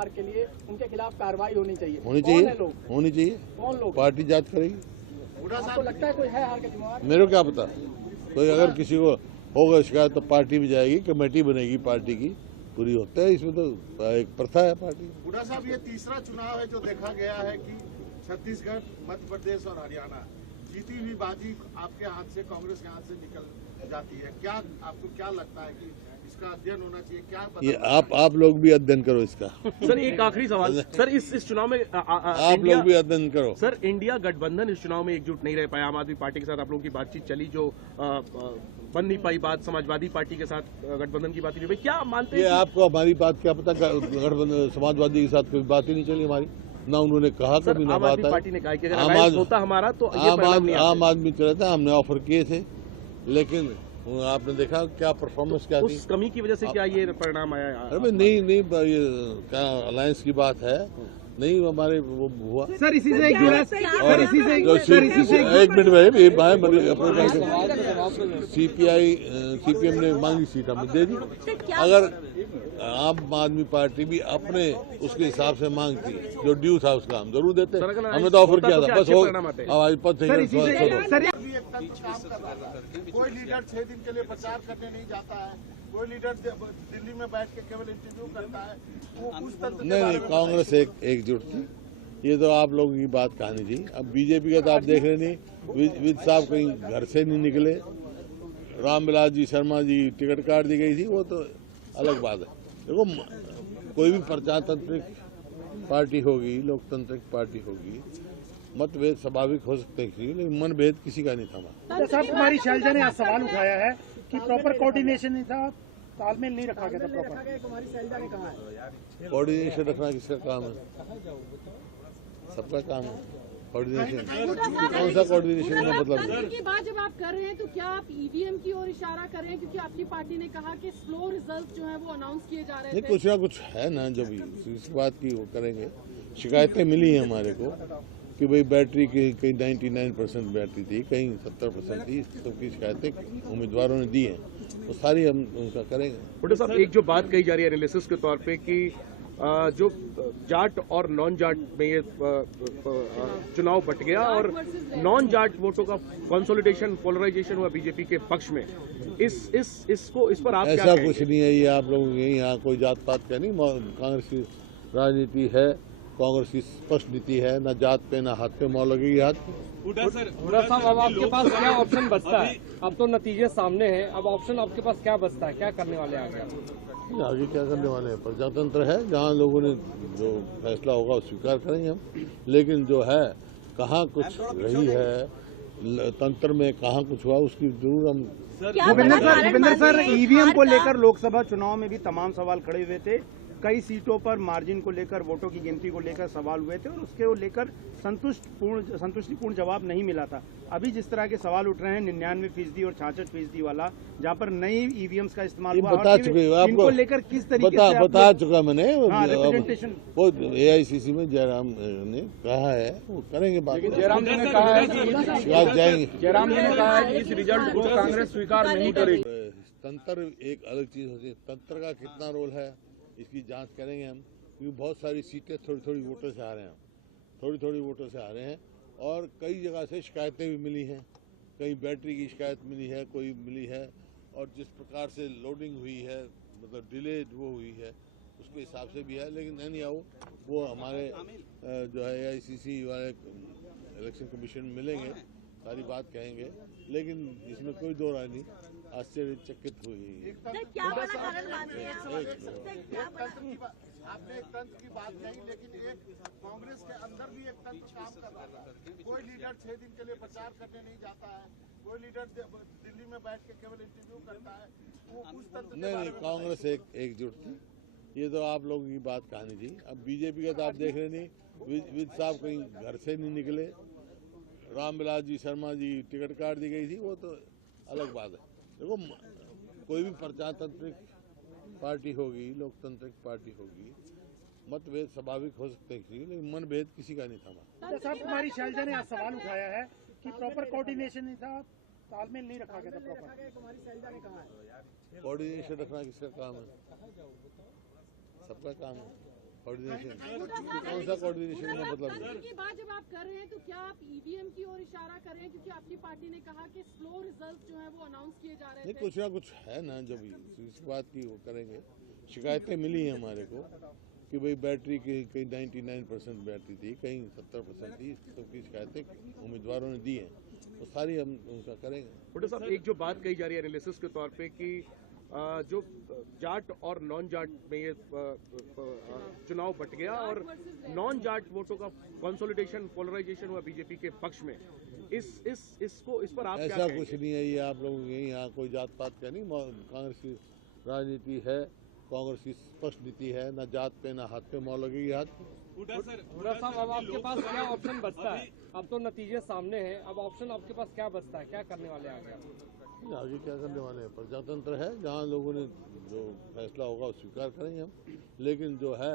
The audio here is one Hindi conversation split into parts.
हार के लिए उनके खिलाफ कार्रवाई होनी चाहिए। होनी चाहिए। कौन लोग? पार्टी जांच करेगी। आपको लगता है कोई है हार का जिम्मेवार? मेरे को क्या पता, कोई अगर किसी को होगा शिकायत तो पार्टी में जाएगी, कमेटी बनेगी पार्टी की, पूरी होता है। इसमें तो एक प्रथा है पार्टी। हुड्डा साहब, ये तीसरा चुनाव है जो देखा गया है कि छत्तीसगढ़, मध्य प्रदेश और हरियाणा जीती हुई बाजी आपके हाथ से, कांग्रेस के हाथ से निकल जाती है। क्या आपको क्या लगता है कि इसका अध्ययन होना चाहिए? क्या ये आप लोग भी अध्ययन करो इसका। सर एक आखिरी सवाल सर, इस चुनाव में आप लोग भी अध्ययन करो। सर, इंडिया गठबंधन इस चुनाव में एकजुट नहीं रह पाया। आम आदमी पार्टी के साथ आप लोगों की बातचीत चली, जो बन नहीं पाई बात, समाजवादी पार्टी के साथ गठबंधन की बात नहीं हुई। क्या मानते हैं? ये आपको हमारी बात क्या पता, गठबंधन समाजवादी के साथ कोई बात ही नहीं चली हमारी, ना उन्होंने कहा कभी, ना बात है। पार्टी ने कहा कि अगर अलायंस होता हमारा तो ये परिणाम नहीं आता। आम आदमी चला था, हमने ऑफर किए थे, लेकिन आपने देखा क्या परफॉर्मेंस क्या थी। उस कमी की वजह से क्या ये परिणाम आया? अरे नहीं, ये क्या अलायंस की बात है, नहीं हमारे वो हुआ। सर इसी से एक जुड़ा, सर इसी से एक मिनट में सीपीएम ने मांगी सीट हमने दे दी। अगर आम आदमी पार्टी भी अपने उसके हिसाब से मांगती, जो ड्यू था उसका हम जरूर देते। हमने तो ऑफर किया था, बस हो हमारी पद काम कर रहा था। कोई लीडर 6 दिन के लिए प्रचार करने नहीं जाता है, कोई लीडर दिल्ली में बैठ के केवल इंटरव्यू करता है। वो उस तरह नहीं, कांग्रेस एकजुट थी। ये तो आप लोगों की बात कहानी थी। अब बीजेपी का तो आप देख रहे नहीं, विद साहब कहीं घर से नहीं निकले, रामविलास जी शर्मा जी टिकट काट दी गई थी, वो तो अलग बात है। देखो, कोई भी प्रजातांत्रिक पार्टी होगी, लोकतांत्रिक पार्टी होगी, मतभेद स्वाभाविक हो सकते हैं, लेकिन मनभेद किसी का नहीं था। साहब, कुमारी शैलजा ने आज सवाल उठाया है कि प्रॉपर कोऑर्डिनेशन नहीं था, तालमेल नहीं रखा गया था प्रॉपर। कुमारी शैलजा ने कहा है कोऑर्डिनेशन रखना किसका काम है? सबका काम है कोऑर्डिनेशन। कौन सा कोऑर्डिनेशन का मतलब की बात जब आप कर रहे हैं तो क्या आप ईवीएम की ओर इशारा कर रहे हैं? क्योंकि आपकी पार्टी ने कहा कि स्लो रिजल्ट जो है वो अनाउंस किए जा रहे नहीं, थे। कुछ ना कुछ है ना, जब इस बात की वो करेंगे। शिकायतें मिली हैं हमारे को कि भाई बैटरी की कहीं 99% बैटरी थी, कहीं 70% थी, सबकी शिकायतें उम्मीदवारों ने दी हैं, तो सारी हम उनका करेंगे। हुड्डा साहब, एक जो बात कही जा रही है एनालिसिस के तौर पे कि जो जाट और नॉन जाट में ये चुनाव बट गया और नॉन जाट वोटों का कंसोलिडेशन, पोलराइजेशन हुआ बीजेपी के पक्ष में, इस पर आप ऐसा कुछ नहीं है। ये आप लोगों के यहाँ कोई जात पात का नहीं, कांग्रेस की राजनीति है, कांग्रेस की स्पष्ट नीति है, न जात पे न हाथ पे मौल लगेगी हाथ। हुड्डा साहब, अब आपके पास क्या ऑप्शन बचता है? अब तो नतीजे सामने हैं, अब ऑप्शन आपके पास क्या बचता है? क्या करने वाले आगे? आगे क्या करने वाले हैं? प्रजातंत्र है, जहाँ लोगों ने जो फैसला होगा वो स्वीकार करेंगे हम, लेकिन जो है कहाँ कुछ रही है तंत्र में, कहाँ कुछ हुआ, उसकी जरूर हम। भूपेंद्र सर, ईवीएम को लेकर लोकसभा चुनाव में भी तमाम सवाल खड़े हुए थे। कई सीटों पर मार्जिन को लेकर, वोटों की गिनती को लेकर सवाल हुए थे और उसके लेकर संतुष्टिपूर्ण जवाब नहीं मिला था। अभी जिस तरह के सवाल उठ रहे हैं 99% और 66% वाला, जहाँ पर नई ईवीएम्स का इस्तेमाल हुआ, बता चुके हो आपको, लेकर किस तरीके से बता चुका मैंने। रिप्रेजेंटेशन वो AICC में जयराम ने कहा है, वो करेंगे बात। जयराम जी ने कहा है कि जाएंगे, जयराम जी ने कहा है कि इस रिजल्ट को कांग्रेस स्वीकार नहीं करेगी। तंत्र एक अलग चीज होती है, तंत्र का कितना रोल है इसकी जांच करेंगे हम, क्योंकि बहुत सारी सीटें थोड़ी थोड़ी वोटर से आ रहे हैं, थोड़ी वोटर से आ रहे हैं, और कई जगह से शिकायतें भी मिली हैं, कहीं बैटरी की शिकायत मिली है, कोई मिली है, और जिस प्रकार से लोडिंग हुई है, मतलब डिले वो हुई है, उसके हिसाब से भी है। लेकिन नहीं आओ, वो हमारे जो है AICC वाले इलेक्शन कमीशन मिलेंगे, सारी बात कहेंगे, लेकिन इसमें कोई दो राय नहीं, आश्चर्यचकित हुई। आपने एक तंत्र की बात कही, लेकिन एक कांग्रेस के अंदर भी एक तंत्र काम कर रहा था। कोई लीडर 6 दिन के लिए प्रचार करने नहीं जाता है, कोई लीडर दिल्ली में बैठ के केवल इंटरव्यू करता है। वो उस तंत्र नहीं, कांग्रेस एकजुट थी। ये तो आप लोगों की बात कहानी थी। अब बीजेपी का तो आप देख रहे नहीं, विद साहब कहीं घर से नहीं निकले, रामविलास जी शर्मा जी टिकट काट दी गई थी, वो तो अलग बात है। देखो, कोई भी प्रजातांत्रिक पार्टी होगी, लोकतांत्रिक पार्टी होगी, मतभेद स्वाभाविक हो सकते हैं, लेकिन मनभेद किसी का नहीं था। साहब, कुमारी शैलजा ने आज सवाल उठाया है कि प्रॉपर कोऑर्डिनेशन नहीं था, तालमेल नहीं रखा गया था प्रॉपर। कुमारी शैलजा ने कहा है कोऑर्डिनेशन रखना किसका काम है? सबका काम है। कोऑर्डिनेशन बूढ़ा साहब, कौन सा कोऑर्डिनेशन बूढ़ा का साहब, मतलब तंत्र की बात जब आप कर रहे हैं तो क्या आप ईवीएम की ओर इशारा कर रहे हैं, क्योंकि आपकी पार्टी ने कहा कि स्लो रिजल्ट जो है वो अनाउंस किए जा रहे नहीं, थे। कुछ ना कुछ है ना, जब इस बात की वो करेंगे। शिकायतें मिली हैं हमारे को कि भाई बैटरी की कहीं 99% बैटरी थी, कहीं 70% थी, इस किस्म की शिकायतें उम्मीदवारों ने दी हैं, वो सारी हम उनका करेंगे। बूढ़ा साहब, एक जो बात कही जा रही है एनालिसिस के तौर पे कि जो जाट और नॉन जाट में ये चुनाव बट गया और नॉन जाट वोटों का कंसोलिडेशन, पोलराइजेशन हुआ बीजेपी के पक्ष में, इस पर आप क्या ऐसा कहेंगे? कुछ नहीं है, ये आप लोगों के यहाँ कोई जात पात का नहीं, कांग्रेस की राजनीति है, कांग्रेस की स्पष्ट नीति है, न जात पे न हाथ पे मौल लगेगी हाथ। बूढ़ा साहब, अब आपके पास क्या ऑप्शन बचता है? अब तो नतीजे सामने हैं, अब ऑप्शन आपके पास क्या बचता है? क्या करने वाले आगे? आगे क्या करने वाले हैं? प्रजातंत्र है, जहाँ लोगों ने जो फैसला होगा वो स्वीकार करेंगे हम, लेकिन जो है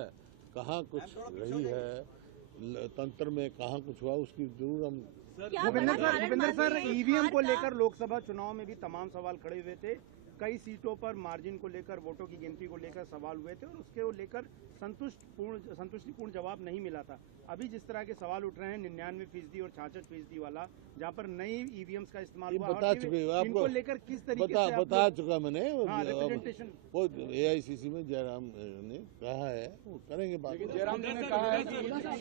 कहाँ कुछ रही है तंत्र में, कहाँ कुछ हुआ, उसकी जरूर हम। भूपेंद्र सर ईवीएम को लेकर लोकसभा चुनाव में भी तमाम सवाल खड़े हुए थे। कई सीटों पर मार्जिन को लेकर, वोटों की गिनती को लेकर सवाल हुए थे और उसके लेकर संतुष्टिपूर्ण जवाब नहीं मिला था। अभी जिस तरह के सवाल उठ रहे हैं 99% और 66% वाला, जहाँ पर नई ईवीएम्स का इस्तेमाल हुआ, बता चुके हो आपको, इनको लेकर किस तरीके से बता चुका मैंने। रिप्रेजेंटेशन वो AICC में जयराम ने कहा है, वो करेंगे बात। जयराम जी ने कहा है कि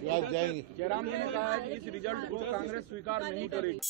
आज जाएंगे। जयराम जी ने कहा है कि इस रिजल्ट को कांग्रेस स्वीकार नहीं करेगी।